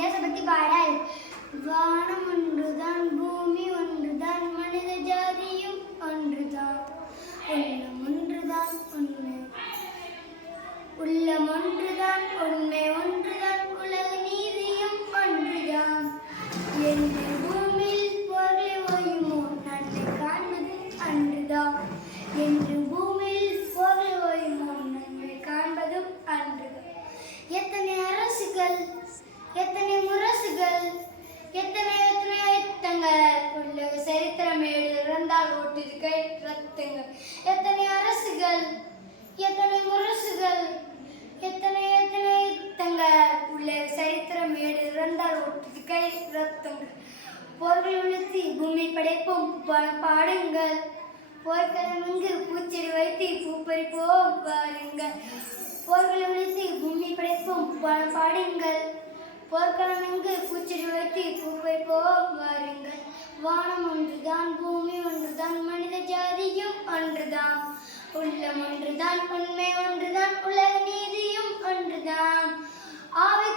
தேசபக்தி பாடல் வானம் ஒன்றுதான் பூமி ஒன்றுதான் மனித ஜாதியும் ஒன்றுதான். உள்ளம் ஒன்றுதான் உண்மை உள்ளம் ஒன்றுதான் உண்மை ஒன்றுதான் சரித்திரமேடு இறந்தால் ஓட்டிருக்கை ரத்தங்கள். எத்தனை அரசுகள் எத்தனை முரசுகள் எத்தனை எத்தனை தங்க உள்ள சரித்திரம் சரித்திரமேடு இறந்தால் ஒட்டிருக்கை ரத்தங்கள். போர்கள் உளுத்தி பூமி படைப்போம் பா- பாடுங்கள். போர்க்களம் இங்கு பூச்செடி வைத்து பூப்பறிப்போம் பாருங்கள். போர்களை உளுத்தி பூமி படைப்போம் பா- பாடுங்கள். போர்க்களம் இங்கு பூச்செடி வைத்து பூப்பறிப்போம் பாருங்கள். வானம் ஒன்றுதான் பூமி ஒன்றுதான் மனித ஜாதியும் ஒன்றுதான். உள்ளம் ஒன்றுதான் உண்மை ஒன்றுதான் உலக நீதியும் ஒன்றுதான். ஆவி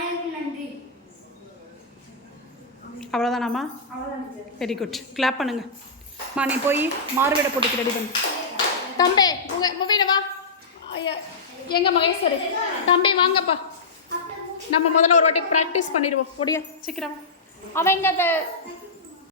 அனைவருக்கும் நன்றி. அவ்வளோதானாம்மா வெரி குட் கிளாப் பண்ணுங்க. மா நீ போய் மாறுவேட போட்டுக்கு ரெடி பண்ணு. தம்பி உங்க முவீன வா. ஐயா. எங்க மகேஸ்வரி? தம்பி வாங்கப்பா. நம்ம முதல்ல ஒரு வாட்டி ப்ராக்டிஸ் பண்ணிடுவோம். ஒடியா சீக்கிரம் அவன் இங்கே அந்த